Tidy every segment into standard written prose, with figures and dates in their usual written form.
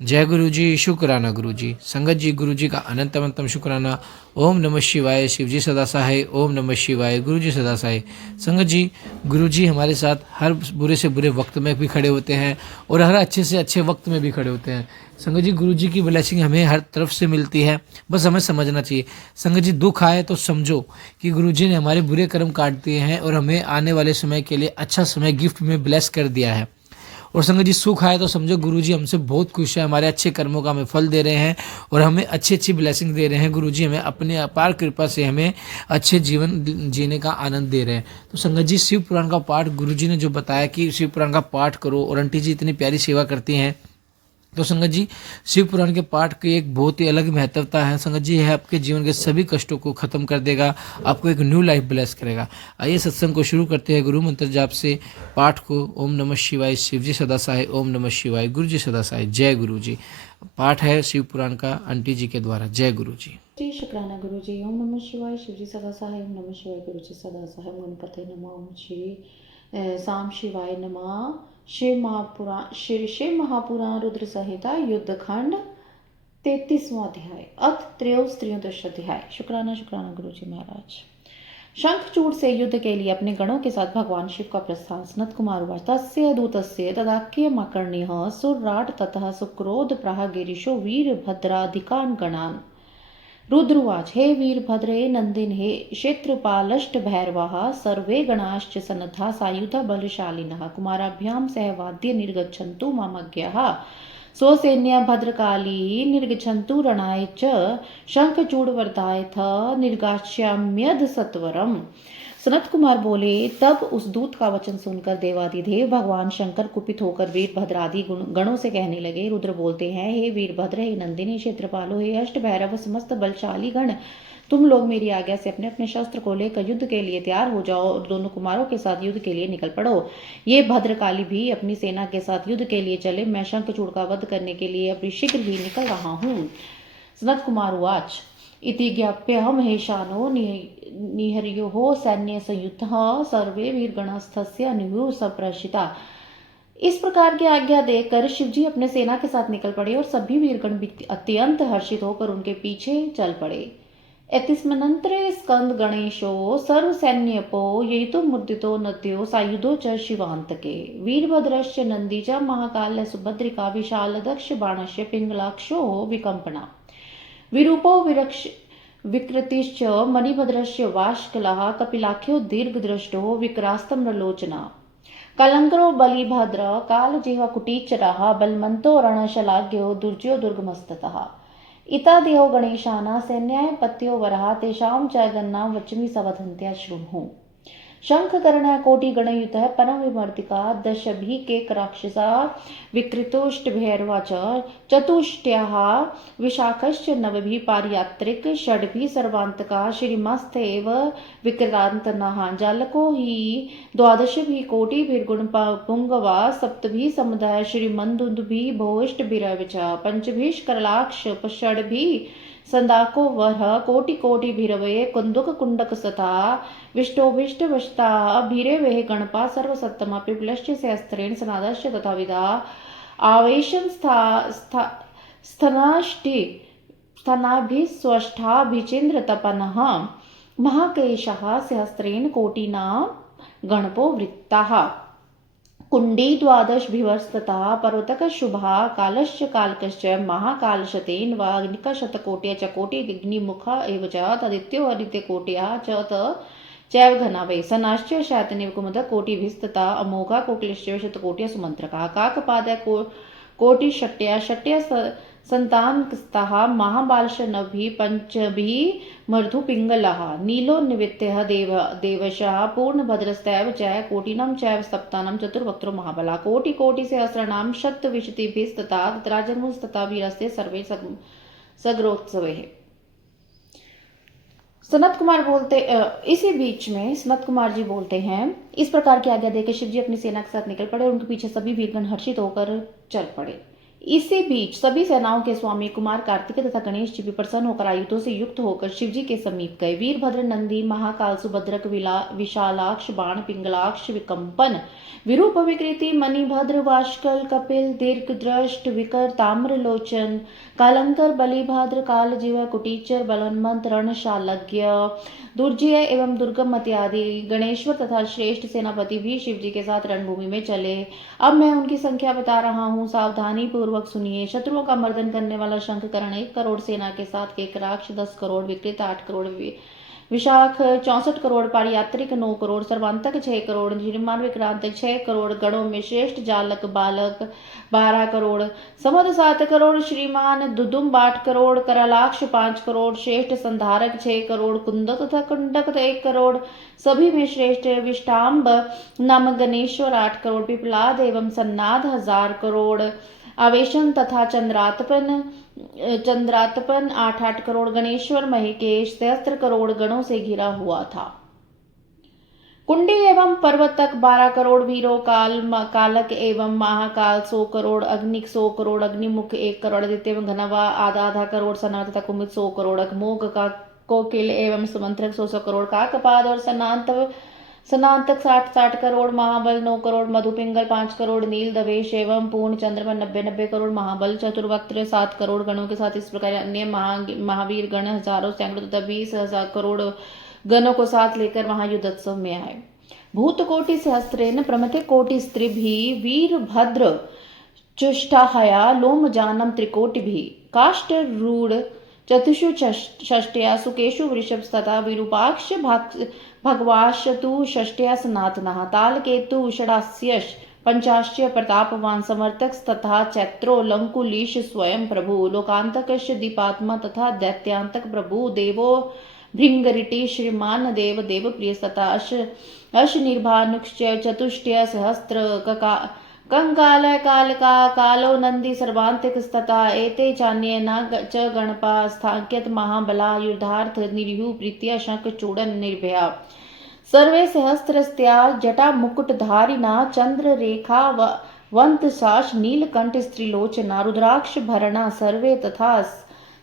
जय गुरु जी, शुक्राना गुरु जी। संगत जी, गुरु जी का अनंत अनंतम शुक्राना। ओम नमः शिवाय, शिव जी सदा सहाय। ओम नमः शिवाय, गुरु जी सदा सहाय। संगत जी, गुरु जी हमारे साथ हर बुरे से बुरे वक्त में भी खड़े होते हैं और हर अच्छे से अच्छे वक्त में भी खड़े होते हैं। संगत जी, गुरु जी की ब्लेसिंग हमें हर तरफ से मिलती है, बस हमें समझना चाहिए। संगत जी, दुख आए तो समझो कि गुरु जी ने हमारे बुरे कर्म काट दिए हैं और हमें आने वाले समय के लिए अच्छा समय गिफ्ट में ब्लेस कर दिया है। और संगत जी, सुख आए तो समझो गुरु जी हमसे बहुत खुश है, हमारे अच्छे कर्मों का हमें फल दे रहे हैं और हमें अच्छी अच्छी ब्लेसिंग दे रहे हैं। गुरु जी हमें अपने अपार कृपा से हमें अच्छे जीवन जीने का आनंद दे रहे हैं। तो संगत जी, शिव पुराण का पाठ गुरु जी ने जो बताया कि शिव पुराण का पाठ करो, और आंटी जी इतनी प्यारी सेवा करती हैं। तो संगत जी, शिव पुराण के पाठ की एक बहुत ही अलग महत्वता है। संगत जी, यह आपके जीवन के सभी कष्टों को खत्म कर देगा, आपको एक न्यू लाइफ ब्लेस करेगा। आइए सत्संग को शुरू करते हैं गुरु मंत्र जाप से। पाठ को ओम नमः शिवाय, शिव जी सदा सहाय। ओम नमः शिवाय, गुरु जी सदा सहाय। जय गुरु जी। पाठ है शिव पुराण का आंटी जी के द्वारा। जय गुरु जी। जी शुक्राना गुरु जी। ओम नमः शिवाय, शिव जी सदा सहाय। ओम नमः शिवाय, गुरु जी सदा सहाय। ओम गणपते नमः। ओम श्री साम शिवाय नमः। शिव महापुराण रुद्र संहिता युद्धखंड 33वां अध्याय अथ त्रयोदश अध्याय। शुक्राना शुक्राना गुरु जी महाराज। शंखचूड़ से युद्ध के लिए अपने गणों के साथ भगवान शिव का प्रस्थान। सनत कुमार उवाच तस्य दूतस्य तदाख्यमकर्ण्यः सुराट ततः सुक्रोध प्राह गिरिशो वीरभद्राधिकान् गणान्। रुद्रुवाच हे वीरभद्रे नंदिन हे क्षेत्रपालष्ट भैरवाः सर्वे गणाश्च सन्नद्धा सायुधा बलशालिनः कुमाराभ्यां सह वाद्य निर्गच्छन्तु मामज्ञाः स्वसैन्य भद्रकाली निर्गच्छन्तु रणाय च शंखचूड़वर्धायथ निर्गास्याम्यध सत्वरम्। सनत कुमार बोले, तब उस दूत का वचन सुनकर देवादिदेव भगवान शंकर कुपित होकर वीरभद्र आदि गणों से कहने लगे। रुद्र बोलते हैं, हे वीरभद्र, हे नंदिनी, क्षेत्रपालो, हे अष्ट भैरव, समस्त बलशाली गण, तुम लोग मेरी आज्ञा से अपने अपने शस्त्र को लेकर युद्ध के लिए तैयार हो जाओ और दोनों कुमारों के साथ युद्ध के लिए निकल पड़ो। ये भद्रकाली भी अपनी सेना के साथ युद्ध के लिए चले। मैं शंखचूड़ का वध करने के लिए अभी शीघ्र ही निकल रहा हूँ। सनत कुमार उवाच इति ज्ञाप्यहं हेशानो निहर्योः सैन्यसंयुतः सर्वे वीरगणस्थस्य अनुयुः सप्रशिता। इस प्रकार की आज्ञा देकर शिवजी अपने सेना के साथ निकल पड़े और सभी वीरगण अत्यंत हर्षित होकर उनके पीछे चल पड़े। एतिस्मनंतरे स्कंद गणेशो सर्वसैन्यपो येतु मुद्दितो नद्यो सायुधो च शिवांतके वीरभद्रश्च नंदी च महाकाल सुभद्रिका विशाल दक्ष बाणस्य पिंगलाक्षो विकंपना विरूपो विकृतिश्च मणिभद्रस्य वाष्कलः कपिलाख्यो दीर्घदृष्टो विक्रास्तम्रलोचना कलंकरो बलिभद्र कालजीव कुटीचरः बलमन्तो रणशलाघ्यो दुर्जयो दुर्गमस्ततः इतादेहो गणेशाना सैन्याय पत्यो वरः तेषां च गन्नां वच्मि सवधन्त्या शृणुः। शंखकर्ण कोटिगणयुतः परमविमर्दिका दशभिकेकराक्षसा विकृतोष्टभैरवा च चतुष्ट्याः विशाखश्च नवभिः पारयात्रिक षड्भिः सर्वान्तका श्रीमस्त एव विक्रान्तनः जालको हि द्वादशभिः कोटिभिर्गुणपुङ्गवा सप्तभिः समुदाय श्रीमन्दुन्दुभिः भोष्टभिरव च पंचभिः षड्भिः संदाको वरः कोटि कोटि भीरवे कुंदुक कुंडक सता विष्टोभिष्ट वशता भीरे वेह गणपा सर्वसत्तमा पिपलश्च सहस्त्रेण सनादश्च तथा विदा आवेशं स्थनाष्टि स्थनाभिस्वस्थाभिचेन्द्र तपनः महाकेशः सहस्त्रेण कोटिना गणपो वृत्ताः कुंडी द्वादशभिवर्स्ततः पर्वतक शुभा कालश्च कालकश्च महाकालशतेन वाग्निकशतकोट्य च कोटिग्निमुख एव च तदित्यो हरित्यकोट्यः च चैव घना वै सनाश्च शैतनिव कुमुद कोटिभिस्तथा अमोघा कोकिलश्च शतकोट्य सुमंत्रका काकपादय कोटिशट्या शट्य संतानस्तः महाबालशनभिः पंचभिः मर्धुपिङ्गलः नीलो निवित्तः देवशः पूर्णभद्रस्तैव च कोटिनं चैव सप्तानं चतुर्वक्त्रो महाबला कोटिकोटिसहस्राणां शतविंशतिभिस्तथा तत्राजन्मुस्तथा वीरस्य सर्वे सग्रोत्सवे। सनत कुमार बोलते इसी बीच में सनत कुमार जी बोलते हैं, इस प्रकार की आज्ञा देकर शिव जी अपनी सेना के साथ निकल पड़े और उनके पीछे सभी वीरगण हर्षित होकर चल पड़े। इसी बीच सभी सेनाओं के स्वामी कुमार कार्तिकेय तथा गणेश जी भी प्रसन्न होकर आयुधों से युक्त होकर शिव जी के समीप गए। वीरभद्र, नंदी, महाकाल, सुभद्रक, विशालाक्ष, बाण, पिंगलाक्ष, विकंपन, विरूप, विकृति, मणिभद्र, वाष्कल, कपिल, दीर्घ दृष्ट, विकर, ताम्रलोचन, कालंकर, बलिभद्र, कालजीव, कुटीचर, बलवंत, रणशालज्ञ, दुर्जय एवं दुर्गम इत्यादि गणेश्वर तथा श्रेष्ठ सेनापति भी शिव जी के साथ रणभूमि में चले। अब मैं उनकी संख्या बता रहा हूँ, सावधानी पूर्वक सुनिए। शत्रुओं का मर्दन करने वाला शंखकर्ण 1 करोड़ सेना के साथ, केकराक्ष 10 करोड़, विकृत 8 करोड़, विशाख 64 करोड़, पारियात्रिक 9 करोड़, सर्वांतक 6 करोड़, निर्माण विक्रांत 6 करोड़, गणों में श्रेष्ठ जालक बालक 12 करोड़, समद 7 करोड़, श्रीमान दुदुम्ब 8 करोड़, करालाक्ष 5 करोड़, श्रेष्ठ संधारक 6 करोड़, कुंदक तथा कुंडक 1 करोड़, सभी में श्रेष्ठ विष्टाम्ब नामक गणेश्वर 8 करोड़, पिपलाद एवं सन्नाद 1000 करोड़, आवेशन तथा चंद्रातपन 8 करोड़, गणेश्वर महेकेश 73 करोड़ गणों से घिरा हुआ था। कुंडी एवं पर्वतक 12 करोड़, वीरों कालक एवं महाकाल 100 करोड़, अग्निक 100 करोड़, अग्निमुख 1 करोड़, आदित्य एवं घनवा आधा करोड़, सना तथा कुमित 100 करोड़, अघमोघ का कोकिल एवं सुमंत्रक 100 करोड़, काकपाद और सनातक 60 करोड़, महाबल 9 करोड़, मधुपिंगल 5 करोड़, नील दवेश एवं पूर्ण चंद्रमा 90 करोड़, महाबल चतुर्वक्त्र 7 करोड़ गणों के साथ। इस प्रकार अन्य महावीर गण हजारों सैकड़ों तथा 20,000 करोड़ गणों को साथ लेकर वहां युद्धोत्सव में आए। भूतकोटि सहस्त्रेन प्रमथे कोटि स्त्री भी वीरभद्र चुष्टाहया लोमजानम त्रिकोटि भी काष्ठ रूढ़ चतुषु षष्ट्या सुकेशु वृषभ तथा विरूपाक्ष भगवाशतु षष्ट्या सनातनः तालकेतु षडास्यश पंचाश्य प्रतापवान समर्थक तथा चैत्रो लंकुलीश स्वयं प्रभु लोकांतकश दीपात्मा तथा दैत्यांतक प्रभु देवो भृंगरिटी श्रीमान देव देव प्रिय तथा अश निर्भानुक्ष चतुष्टय सहस्त्र कंकाल कालका कालो नंदी सर्वांतिकस्तथा एते चान्ये न च गणपा स्थाक्यत महाबला युधार्थ निर्यु प्रीत्या शंख चूड़न निर्भया सर्वे सहस्त्रस्त्या जटा मुकुटधारिणा चंद्र रेखा वंतशास नीलकंठ स्त्रीलोचना रुद्राक्ष भरणा सर्वे तथा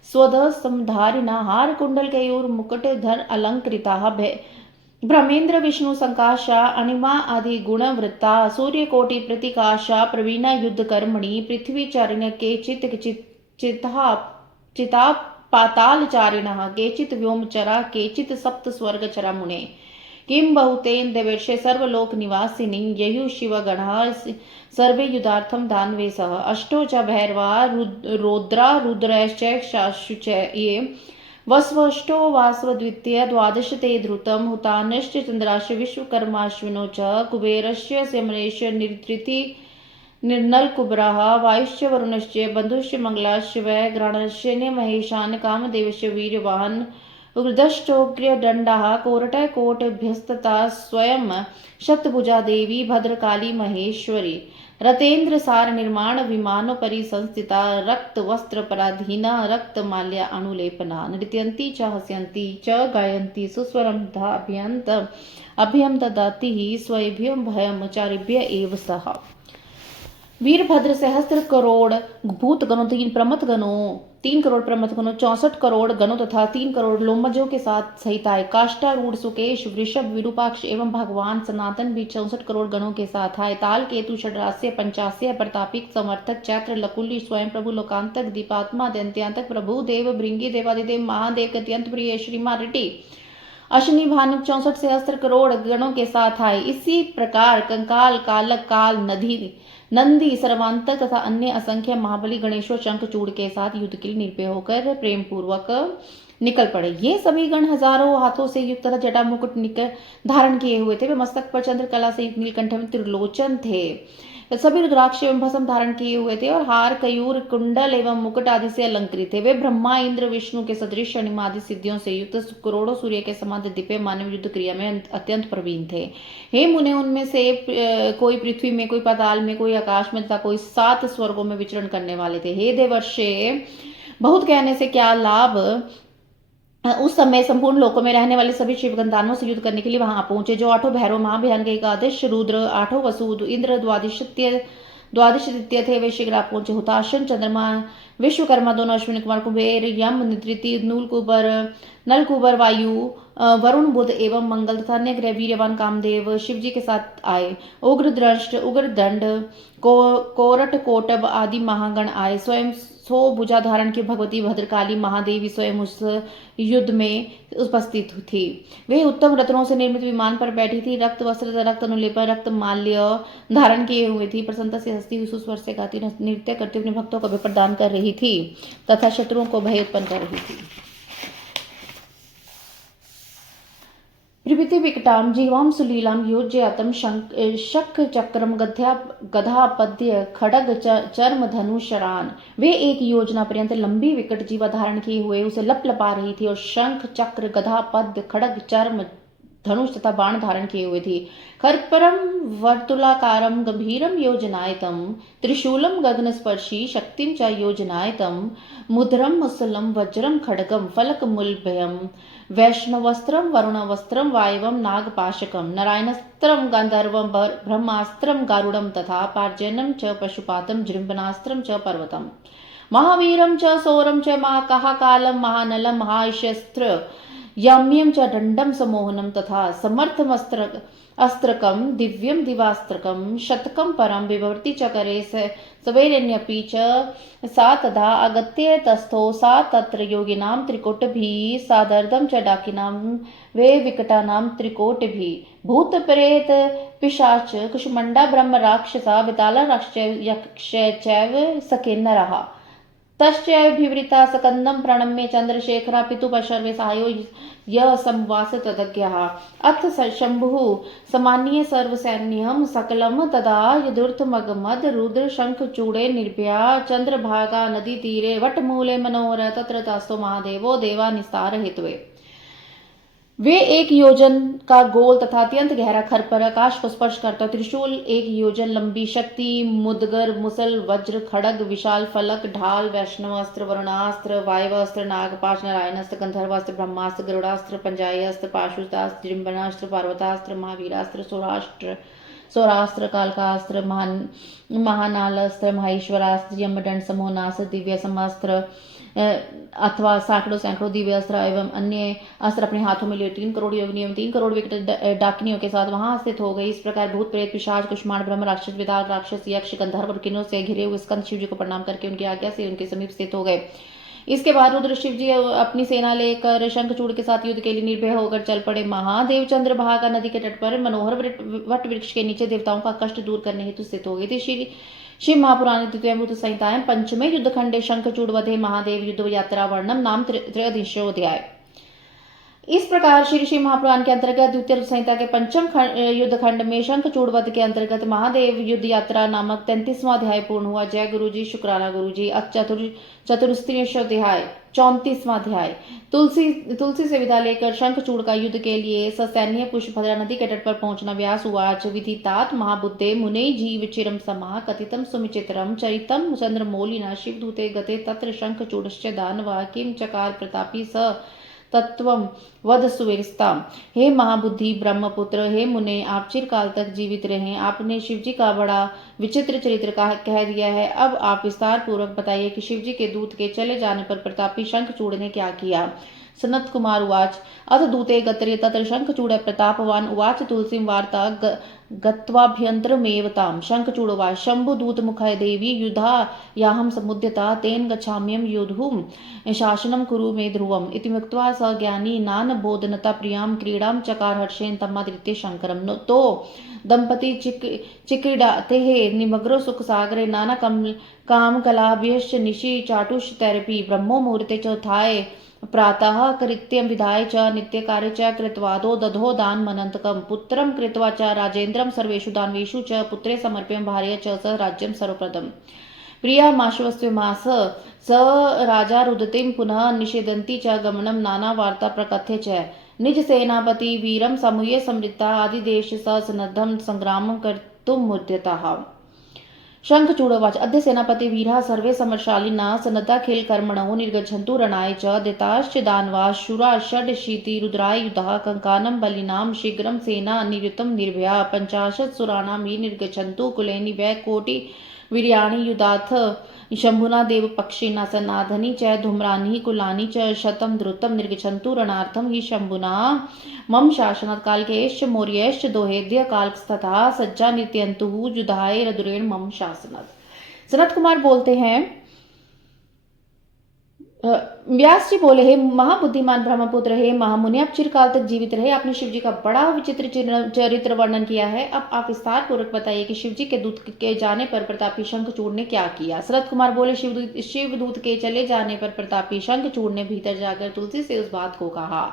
स्वध समधारिणा हार कुंडल केयूर मुकुट धर अलंकृता ब्रह्मेंद्र विष्णु संकाशा अनिमा आदि गुणवृत्ता सूर्यकोटि प्रतिकाशा प्रवीणा युद्ध कर्मणि पृथ्वी चारिण केचित चिता पाताल चारिणः केचित व्योमचरा केचित सप्त स्वर्गचरा मुने किं बहुतेन देवेशे सर्वलोक निवासिनी ययु शिवगणः सर्वे युधार्थम दानवे सह अष्टो च भैरवा रौद्रा रुद्रश्च ये वस्वष्टो वासवद्वितीय द्वादश ते धृतम हुतानश्च चंद्राश्च विश्वकर्माश्विनो च कुबेरस्य सेमनेश निर्धृति निर्नलकुब्रः वायुश्च वरुणश्च बन्धुश्च मंगलाश्च वै ग्राणश्च महेशान कामदेवश्च वीर्यवाहन उग्रदश्चोग्र दंडः कोरटः कोटभ्यस्तता स्वयं शतभुजा देवी भद्रकाली महेश्वरी रतेन्द्र सार निर्माण विमानोपरि संस्थिता रक्त वस्त्र पराधीना रक्त माल्या अनुलेपना नृत्यंती च हस्यन्ती च गायन्ती सुस्वरम अभ्यम ददाति ही स्वयं भयम चारिभ्य एव सह। वीरभद्र सहस्त्र करोड़ भूत गणों 3 प्रमथ गणों 3 करोड़ प्रमथ गणों 64 करोड़ गणों तथा 3 करोड़ लोमजों के साथ सहित आए। काष्ठारूढ़ सुकेश वृषभ विरूपाक्ष एवं भगवान सनातन भी 64 करोड़ गणों के साथ आए। ताल केतु षड्रास्य पंचास्य प्रतापिक समर्थक चैत्र लकुली स्वयं प्रभु लोकांतक दीपात्मा दंत्यांतक प्रभु देव भृंगी देवादिदेव महादेव अत्यंत प्रिय श्रीमान रिटी अश्विनी भानुक 64 सहस्त्र करोड़ गणों के साथ आए। इसी प्रकार कंकाल कालक काल नंदी सर्वांतक तथा अन्य असंख्य महाबली गणेश्वर शंखचूड़ के साथ युद्ध के लिए निर्भय होकर प्रेम पूर्वक निकल पड़े। ये सभी गण हजारों हाथों से युक्त तथा जटा मुकुट धारण किए हुए थे। वे मस्तक पर चंद्र कला से युक्त नीलकंठ में त्रिलोचन थे। सभी रुद्राक्ष एवं भस्म धारण किए हुए थे और हार कयूर कुंडल एवं मुकुट आदि से अलंकृत थे। वे ब्रह्मा इंद्र विष्णु के सदृश अनिमादि सिद्धियों से युक्त करोड़ों सूर्य के समान दिव्य मानव युद्ध क्रिया में अत्यंत प्रवीण थे। हे मुने, उनमें से कोई पृथ्वी में, कोई पाताल में, कोई आकाश में तथा कोई 7 स्वर्गों में विचरण करने वाले थे। हे देवर्षे, बहुत कहने से क्या लाभ। उस समय संपूर्ण लोकों में रहने वाले सभी शिवगण दानवों से युद्ध करने के लिए वहां पहुंचे। जो 8 भैरव महाभयान के एकादश रुद्र 8 वसु इंद्र द्वादशित्य द्वादश द्वितीय थे वे शीघ्र आप पहुंचे। हुताशन, चंद्रमा, विश्वकर्मा दोनों, अश्विनी कुमार, कुबेर, यम, निद्रिति, नलकुबर, वायु, वरुण, बुध एवं मंगल तथा अन्य ग्रह वीर्यवान कामदेव शिव जी के साथ आए। उग्र दृष्ट, उग्र दंड, कोरट, कोटब आदि महागण आए। स्वयं सो भुजा धारण की भगवती भद्रकाली महादेवी स्वयं उस युद्ध में उपस्थित थी। वे उत्तम रत्नों से निर्मित विमान पर बैठी थी। रक्त वस्त्र, रक्त अनुलेपन, रक्त माल्य धारण किए हुए थी। प्रसन्नता से हंसती हुई सुस्वर से गाती नृत्य करती अपने भक्तों को अभय प्रदान कर रही थी तथा शत्रुओं को भय उत्पन्न कर रही थी। त्रिभिति विकटाम जीवाम सुलीलाम योज्यातम शंख चक्रम गधा पद्य खड़ग चर्म धनु शरान। वे एक योजना पर्यंत लंबी विकट जीवा धारण किए हुए उसे लपलपा रही थी और शंख चक्र गधा पद्य खड़ग चर्म धनुष तथा बाण धारण किए हुए थी। खरपरम वर्तुलाकारम गंभीरम योजनायतम त्रिशूलम गगनस्पर्शी शक्तिम च योजनायतम मुद्रम मुसलम वज्रम खड्गम फलक मुलभयम वैष्णवस्त्रम वरुणवस्त्रम वायवम नागपाशकम नारायणस्त्रम गंधर्वम ब्रह्मास्त्रम गारुड़म तथा पार्जन्यम च पशुपातम जृंभनास्त्रम च पर्वतम महावीरम च सौरम च महाकालम महानलम महाशस्त्र याम्यम च दंडम समोहनम तथा समर्थमस्त्र अस्त्रकम दिव्यम दिवास्त्रकम शतकम परम विभवती च करे सवेरन्यपि च सा तदा अगत्य तस्थो सा तत्र योगिनां त्रिकोटभि सादर्दम च डाकिनां वे विकटानां त्रिकोटभि भूत प्रेत पिशाच कुष्मंडा ब्रह्म राक्षसा विताला राक्षस यक्ष चैव सकेन्नरः तश्चैर्भिवृता सकंदम प्रणम्य चंद्रशेखरा पितुः सर्वे सहायो यह संवास तदज्ञः अथ शंभुः समान्य सर्वसैन्यं सकलम तदा यदुर्थमगमद रुद्र शंख चूड़े निर्भया चंद्रभागा नदी तीरे वटमूले मनोहर तत्र तास्तो महादेवो देवा निस्तार हेतवे। वे एक योजन का गोल तथा अत्यंत गहरा खरपर आकाश को स्पर्श करता त्रिशूल, एक योजन लंबी शक्ति, मुदगर, मुसल, वज्र, खड़ग, विशाल फलक, ढाल, वैष्णवास्त्र, वरुणास्त्र, वायवास्त्र, नागपाश, नारायणास्त्र, गंधर्वास्त्र, ब्रह्मास्त्र, गरुड़ास्त्र, पंजायास्त्र, पाशुतास्त्र, जृंभनास्त्र, पार्वतास्त्र, महावीरास्त्र, सौरास्त्र, कालकास्त्र, महानालास्त्र, महेश्वरास्त्र, यमदंड, समोहनास्त्र, दिव्य समास्त्र अथवा सैकड़ों दिव्य अस्त्र एवं अन्य अस्त्र अपने हाथों में लिए 3 करोड़ योगिनियों 3 करोड़ विकट डाकिनियों के साथ वहां स्थित हो गई। इस प्रकार भूत प्रेत पिशाच कुष्मांड ब्रह्म राक्षस विदाल राक्षस यक्ष गंधर्व और किन्नरों से घिरे हुए स्कंद शिव जी को प्रणाम करके उनकी आज्ञा से उनके समीप स्थित हो गए। इसके बाद रुद्र शिव जी अपनी सेना लेकर शंखचूड़ के साथ युद्ध के लिए निर्भय होकर चल पड़े। महादेव चंद्रभागा नदी के तट पर मनोहर वट वृक्ष के नीचे देवताओं का कष्ट दूर करने हेतु स्थित हो गई थी। शिव महापुराण द्वितीयामृत संहिताएं पंचमे युद्धखंडे शंखचूड़ वधे महादेव युद्ध यात्रा वर्णम नाम त्रयोदशोऽध्याय। इस प्रकार श्री शिव महापुराण के अंतर्गत द्वितीय संहिता के पंचम युद्ध खंड में शंखचूड़ वध के अंतर्गत महादेव युद्ध यात्रा नामक 33वां अध्याय पूर्ण हुआ। जय गुरु जी, शुक्राना गुरु जी। चतुर्स्त्रिशोध्याय 34वां अध्याय। तुलसी से विदा लेकर शंखचूड़ का युद्ध के लिए ससैन्य पुष्पभद्रा नदी के तट पर पहुंचना। व्यास उवाच विदितात महाबुद्धे मुने जीव चिरम समाः कथितम सुमिचित्रम चरितम चंद्रमौलिना शिवदूते गते तत्र शंखचूड़श्च दानवा किम चकार प्रतापी स तत्वम वध सुविरस्ता। हे महाबुद्धि ब्रह्मपुत्र, हे मुने, आप चिरकाल तक जीवित रहे। आपने शिवजी का बड़ा विचित्र चरित्र कह दिया है। अब आप विस्तार पूर्वक बताइए कि शिवजी के दूत के चले जाने पर प्रतापी शंखचूड़ ने क्या किया। सनत कुमार उवाच अथ दूते गत्रे तत्र शंखचूड़ प्रतापवान उवाच तुलसीं वार्ता गत्वाभ्यन्तरमेव तां। शंखचूड़ उवाच शंभुदूत मुखाय देवी युधा याहं समुद्यता तेन गच्छाम्यं योद्धुं शासनं कुरु मे ध्रुवम् इति मुक्त्वा स ज्ञानी नानबोधनता प्रियां क्रीडां चकार हर्षेण तमादित्य शंकरम। तो दंपति चिक्रीडाते निमग्रो सुख सागरे नाना काम कलाभ्यश्च निशि चाटुषतैरपि ब्रह्मो मुहूर्ते चौथाय प्रातः कृत्यं विधाय च नित्यकार्ये च कृत्वादो दधो दानमनन्तकं पुत्रं कृत्वा च राजेन्द्रं सर्वेषु दानवेषु च पुत्रे समर्प्यं भार्य च स राज्यं सर्वप्रदम् प्रियामाश्वस्त्यमास स राजा रुदतीं पुनः निषेधन्ति च गमनं नाना वार्ता प्रकथ्य च निज सेनापति वीरं समूहे समृद्धा आदिदेश स सन्नद्धं संग्रामं कर्तुं मुद्यतः। शंखचूड़ोवाच अद्य सेनापति वीरः सर्वे समरशालिनः सन्नद्धा खेलकर्मणो निर्गच्छन्तु रणाय च दिताश्च दानवाः शूरा षडशीति रुद्राय युधः कंकानं बलिनां शीघ्रं सेना नियुतं निर्भया 50 सुराणां ये निर्गच्छन्तु कुलेनि वै कोटि वीर्याणि युधाथ शंभुना देव पक्षिणा सनाधनि च धूम्रानि कुलानि च शतं द्रुतं निर्गच्छन्तु रणार्थं हि शंभुना मम शासनात् कालकेश्च मौर्यश्च दोहेद्य कालस्तथा सज्जा नित्यंतु युधाय रदुरेण मम शासनात्। सनत कुमार बोलते हैं, व्यास जी बोले, हे महाबुद्धिमान ब्रह्मपुत्र, हे महामुनि, आप चिरकाल तक जीवित रहे, आपने शिव जी का बड़ा विचित्र चरित्र वर्णन किया है। अब आप विस्तार पूर्वक बताइए कि शिव जी के दूत के जाने पर प्रतापी शंखचूड़ ने क्या किया। शरद कुमार बोले, शिवदूत के चले जाने पर प्रतापी शंखचूड़ ने भीतर जाकर तुलसी से उस बात को कहा।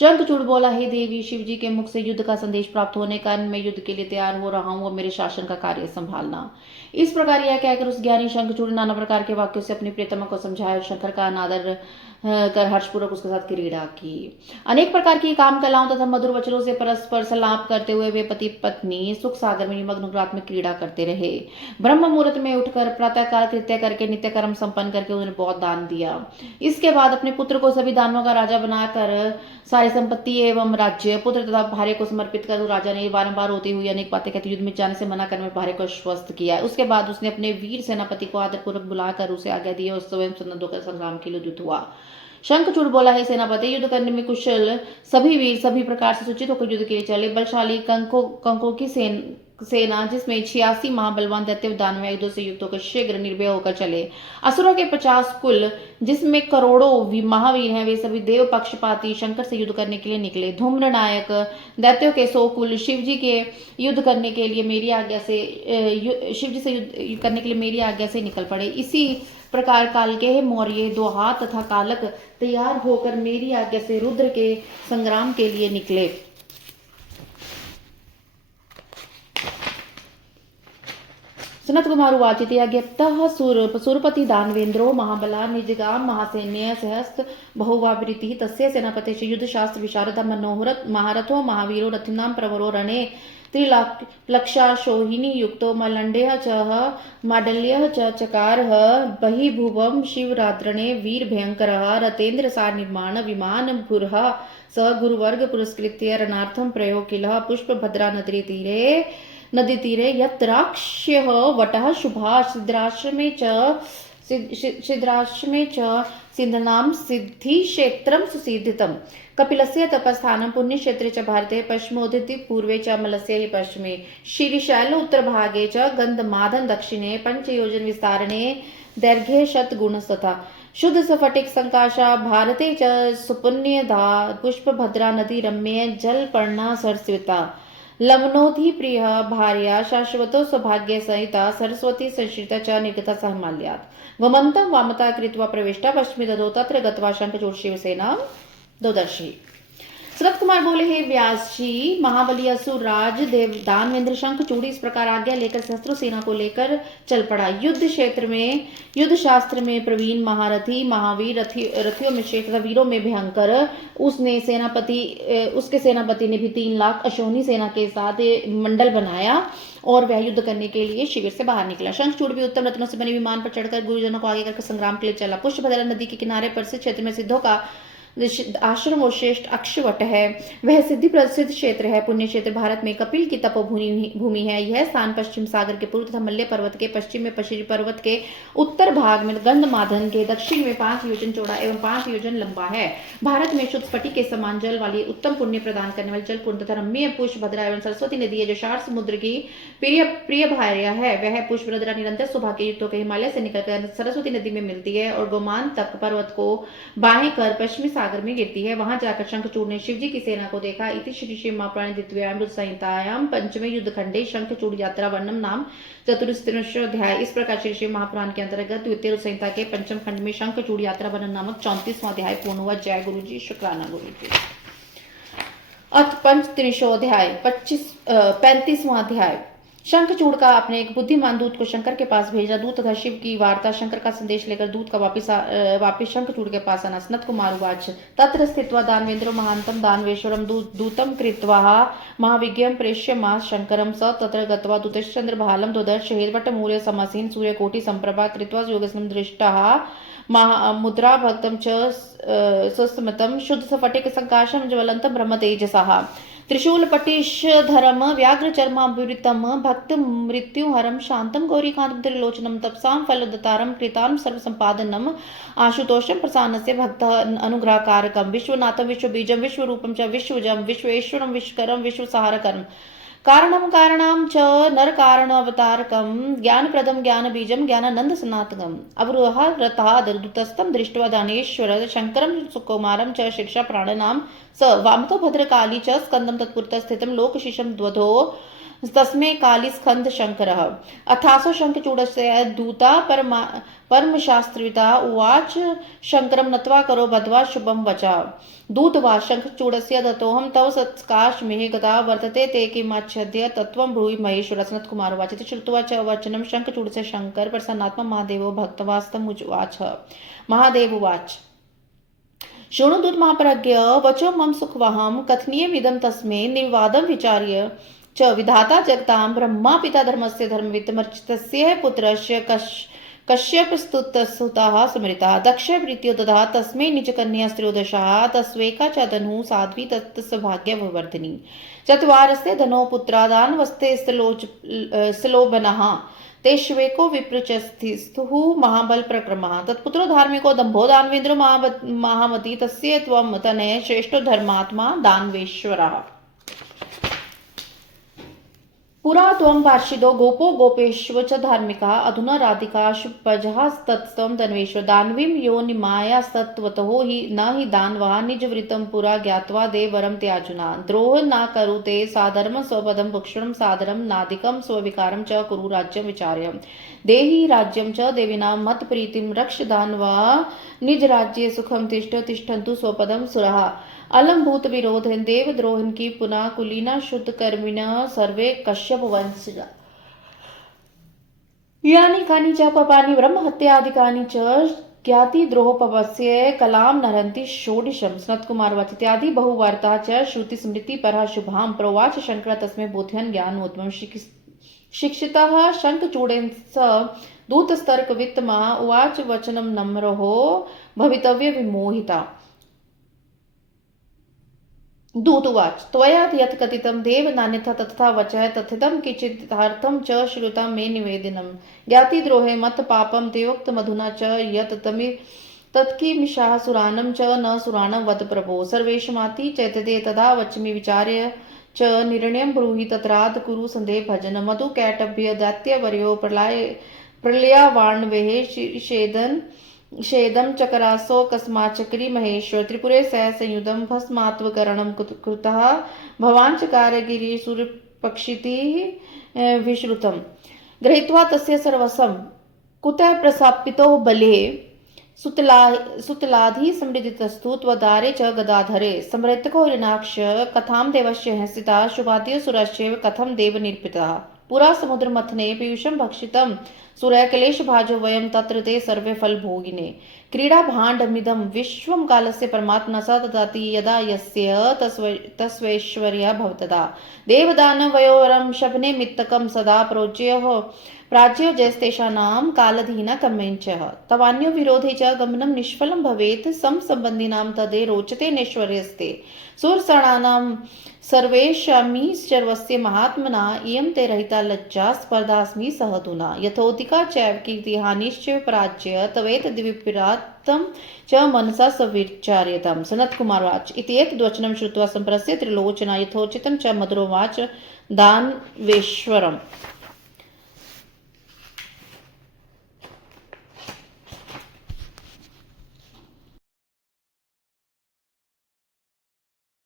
शंखचूड़ बोला, हे देवी, शिव जी के मुख से युद्ध का संदेश प्राप्त होने का मैं युद्ध के लिए तैयार हो रहा हूँ, और मेरे शासन का कार्य संभालना। इस प्रकार यह कहकर उस ज्ञानी शंखचूड़ नाना प्रकार के वाक्यों से अपनी प्रियतमा को समझाया और शंकर का अनादर कर हर्षपूर्वक उसके साथ क्रीड़ा की। अनेक प्रकार की काम कलाओं तथा मधुर वचनों से परस्पर सलाप करते हुए वे पति पत्नी सुख सागर में निमग्न रात में क्रीड़ा करते रहे। ब्रह्म मुहूर्त में उठकर प्रातःकाल कृत्य करके नित्य कर्म संपन्न करके उन्हें बहुत दान दिया। इसके बाद अपने पुत्र को सभी दानवों का राजा बनाकर सारी संपत्ति एवं राज्य, पुत्र तथा भार्य को समर्पित कर राजा ने बारंबार होती हुई अनेक बातें कहते युद्ध में जाने से मना करने भार्य को आश्वस्त किया। उसके बाद उसने अपने वीर सेनापति को आदरपूर्वक बुलाकर उसे आज्ञा दी और स्वयं सन्नद्ध होकर संग्राम के लिए युद्ध हुआ। शंखचूड़ बोला, है सेनापति, युद्ध करने में कुशल सभी वीर सभी प्रकार से सूचित होकर युद्ध के लिए चले। बलशाली कंकों की सेना जिसमें 86 महाबलवान दैत्य दानव युद्धों से युक्त होकर शीघ्र निर्भय होकर चले। असुरों के 50 कुल जिसमें करोड़ों महावीर हैं, वे सभी देव पक्षपाती शंकर से युद्ध करने के लिए निकले। धूम्र नायक दैत्यों के 100 कुल शिव जी के युद्ध करने के लिए मेरी आज्ञा से निकल पड़े। इसी प्रकार कालकेय मौर्य 2 हाथ तथा कालक तैयार होकर मेरी आज्ञा से रुद्र के संग्राम के लिए निकले। सनत कुमार उवाच, ज्ञप्तः सुरपति दानवेन्द्रो महाबला निजगाम महासैन्य सहस्त्र बहुवावृतिः तस्य सेनापतेः युद्धशास्त्र विशारदा मनोहर महारथो महावीरो रथिनां प्रवरो रणे त्रिलक्षाशोहिनी युक्तो मलण्ड्यः च माडल्यः च चकारः बहिभुवं शिवरात्रणे वीरभयङ्करः रतेन्द्र सार निर्माण विमान भूरः स गुरुवर्ग पुरस्कृत्य रणार्थं प्रयो किल पुष्पभद्रा नदी तीरे यत्राक्ष्यः वटः शुभः सिद्धाश्रमे च सिन्धनां सिद्धिक्षेत्रं सुसिद्धितम् कपिलस्य तपस्थानं पुण्यक्षेत्रे च भारते पश्चिमोदिति पूर्वे च मलस्य हि पश्चिमे श्रीशैल उत्तरभागे च गन्धमादन दक्षिणे पंचयोजन विस्तारणे दैर्घ्ये शतगुणस्तथा शुद्ध सफटिक संकाशा भारते च सुपुण्यदा पुष्पभद्रा नदी रम्ये जलपर्णा सरस्विता लवनोधि प्रिय भार्या शाश्वतो सौभाग्य सहिता सरस्वती संश्रिता च निर्गता सह हिमालयात् वमन्तं वामता कृत्वा प्रविष्टा पश्चिमी ददो तत्र गत्वा शंखचूड़ शिवसेना दोदर्शी। सनत कुमार बोले, हे व्यास जी, महाबली असुरराज देव दानवेंद्र शंखचूड़ इस प्रकार आज्ञा लेकर सहस्त्रों सेना को लेकर चल पड़ा। युद्ध शास्त्र में प्रवीण महारथी महावीर रथियों में श्रेष्ठ तथा वीरों में भयंकर उसके सेनापति ने भी 3 लाख अश्वनी सेना के साथ मंडल बनाया और वह युद्ध करने के लिए शिविर से बाहर निकला। शंखचूड़ भी उत्तम रत्नों से बने विमान पर चढ़कर गुरुजनों को आगे करके संग्राम के लिए चला। पुष्पभद्रा नदी के किनारे पर से क्षेत्र में सिद्धों का आश्रम और श्रेष्ठ अक्षवट है। वह सिद्धि प्रसिद्ध क्षेत्र है। पुण्य क्षेत्र भारत में कपिल की तपोभूमि है। यह स्थान पश्चिम सागर के पूर्व तथा मल्य पर्वत के पश्चिम में पश्चिमी पर्वत के उत्तर भाग में गंधमादन के दक्षिण में 5 योजन चौड़ा एवं 5 योजन लंबा है। भारत में शुद्ध स्फटिक के समान जल वाली उत्तम पुण्य प्रदान करने वाली जलपूर्ण तथा रम्य पुष्पभद्रा एवं सरस्वती नदी है, जो शार समुद्र की प्रिय भार्या है। वह पुष्पभद्रा निरंतर सौभाग्य युक्त होकर हिमालय से निकलकर सरस्वती नदी में मिलती है और गोमान तक पर्वत को बाहें कर पश्चिमी सागर में गिरती है। वहां जाकर शंखचूड़ ने शिवजी की सेना को देखा। इति श्री श्री महापुराणे द्वितीयामृत संहितायाम पंचमे युद्धखंडे शंखचूड़ यात्रा वर्णम नाम चतुर्स्त्रिंशोऽध्याय। इस प्रकार श्री श्री महापुराण के अंतर्गत द्वितीय संहिता के पंचम खंड में शंखचूड़ यात्रा वर्णन नामक 34वां अध्याय पूर्ण हुआ। जय गुरु जी, शुक्राना गुरु जी। अथ पंचत्रिंशोऽध्याय 35वां अध्याय। शंखचूड़ का अपने एक बुद्धिमान दूत को शंकर के पास भेजा। दूत तथा शिव की वार्ता, शंकर का संदेश लेकर दूत का वापिस शंखचूड़ के पास आना। सनत कुमार उवाच, तत्र स्थित्वा दानवेन्द्रो महान्तं दानवेश्वरं दूतं कृत्वा महाविज्ञं प्रेष्य मा शंकरं स तत्र गत्वा दूतश्चन्द्रभालं दोदर्श हेद्वट्टमूल्य समासीन सूर्यकोटि संप्रभा कृत्वा योगस्नं दृष्टः मुद्रा भक्तं च सुस्मितं शुद्ध सफटिक संकाशं ज्वलन्तं ब्रह्म तेजसः त्रिशूलपटिशधरं व्याघ्रचर्माभिवृतं भक्तमृत्युहरं शान्तं गौरीकान्तं त्रिलोचनं तपसां फलोदतारं कृतां सर्वसम्पादनम् आशुतोषं प्रसान्नस्य भक्तः अनुग्रहकारकं विश्वनाथं विश्वबीजं विश्वरूपं च विश्वजं विश्वेश्वरं विश्वकरं विश्वसहारकरं कारणं कारणां च नरकारणवतारकं ज्ञानप्रदं ज्ञानबीजं ज्ञानानन्दसनातकम् अवरोहरतः दुतस्तं दृष्ट्वा दानेश्वर शङ्करं सुकुमारं च शिक्षाप्राणानां स वामतो भद्रकाली च स्कन्दं तत्पुरतः स्थितं लोकशिशं द्वधो तस्मै कालीस्कन्ध शङ्करः अथासो शङ्खचूडस्य दूता परमशास्त्रिता उवाच शङ्करं नत्वा करो बद्ध्वा शुभं वचा दूतवाच शङ्खचूडस्य दतोऽहं तव सत्काशमेः गता वर्तते ते किमाच्छद्य तत्त्वं ब्रूहि महेश्वर सनत्कुमार उवाच इति श्रुत्वा च वचनं शङ्खचूडस्य शङ्कर प्रसन्नात्मा महादेवो भक्तवास्तमुवाच महादेव उवाच शृणुदूत महाप्रज्ञ वचो मम सुखवहं कथनीयमिदं तस्मै निर्वादं विचार्य च विधाता जगतां ब्रह्मा पिता धर्मस्य धर्मवित्तमर्चितस्य पुत्रस्य कश्यपस्तुतसुतः स्मृतः दक्ष प्रीत्यो ददः तस्मै निजकन्या स्त्रियोदशः तस्वेका च धनुः साध्वी तत्तस्य भाग्यवर्धिनी चत्वारस्ते धनो पुत्रादान्वस्ते स्लोभनः तेष्वेको विप्रचस्थिस्तुः महाबल प्रक्रमः तत्पुत्रो धार्मिको दम्भो दानवेन्द्रो महामती तस्य त्वं तनय श्रेष्ठो धर्मात्मा दानवेश्वरः पुरा त्वं पार्षदो गोपो गोपेश्व च धार्मिका अधुना राधिका शुभजः तत्स्तं धन्वेश्वर दानवीं यो निमायास्तत्त्वतो हि न हि दानवः निजवृत्तं पुरा ज्ञात्वा देवरं त्याजुना द्रोह न करुते साधर्मं स्वपदं भक्षणं सादरं नादिकं स्वविकारं च कुरु राज्यं विचार्य देहि राज्यं च देविनां मत्प्रीतिं रक्ष दानवा निजराज्ये सुखं तिष्ठन्तु स्वपदं सुरः अलंभूत विरोधन देवद्रोहन की पुनः कुलीना शुद्ध कर्मिणः सर्वे कश्यप वंशजा यानि कानि च पापानि ब्रह्महत्यादिकानि च ज्ञातिद्रोहपवस्य कलां नरन्ति षोडशं सनत्कुमार उवाच इत्यादि बहुवार्ता च श्रुति स्मृति परः शुभां प्रोवाच शङ्कर तस्मै बोधयन् ज्ञानोत्तमं शिक्षितः शङ्खचूडेन स दूतस्तर्कवित्तमा उवाच वचनं नम्रो भवितव्य विमोहिता दूत उवाच त्वया यत् कथितं देव नान्यथा तथा वचः तथितं किञ्चिदर्थं च श्रुतं मे निवेदनं ज्ञातिद्रोहे मत् पापं तेवोक्तमधुना च यत् तत्किमिषाः सुरानं च न सुरानं वद प्रभो सर्वेषामाति चैतते तदा वच्मि विचार्य च निर्णयं ब्रूहि तत्राद कुरु सन्देह भजन मधु कैटभ्य दैत्यवर्यो प्रलयावाण्वेः शेदं चकरासो कस्माच्चक्री महेश्वर त्रिपुरे सह संयुधं भस्मात्वकरणं कृतः भवाञ्चकार गिरिशूरपक्षितिः विश्रुतं गृहीत्वा तस्य सर्वस्वं कुतः प्रसापितो बले सुतलाधि समृद्धितस्तु त्वदारे च गदाधरे समृतको हिरणाक्ष कथां देवस्य हंसिता शुभाद्यो सुरश्चैव कथं देव निर्पितः पुरा समुद्रमथने पीयूषं भक्षितं सुरैकलेश भाजो वयं तत्र ते सर्वे फलभोगिने क्रीडा भाण्डमिदं विश्वं कालस्य परमात्मना स ददाति यदा यस्य तस्वैश्वर्यः भवतदा देवदानवयोरं शबने मित्तकं सदा प्राज्यो जयस्तेषाणां कालधीना कर्मेञ्चः तवान्यो विरोधे च गमनं निष्फलं भवेत् संसम्बन्धिनां तदे रोचते नैश्वर्यस्ते सुरसणानां सर्वेषामि सर्वस्य महात्मना इयं ते रहिता लज्जा स्पर्धास्मि सहतुना यथोधिका चैव कीर्तिहानिश्च पराज्य तवेतद्विपरीतं च मनसा सविचार्यताम् सनत्कुमार उवाच इति एतद्वचनं श्रुत्वा सम्प्रस्य त्रिलोचना यथोचितं च मधुरोवाच दानवेश्वरम्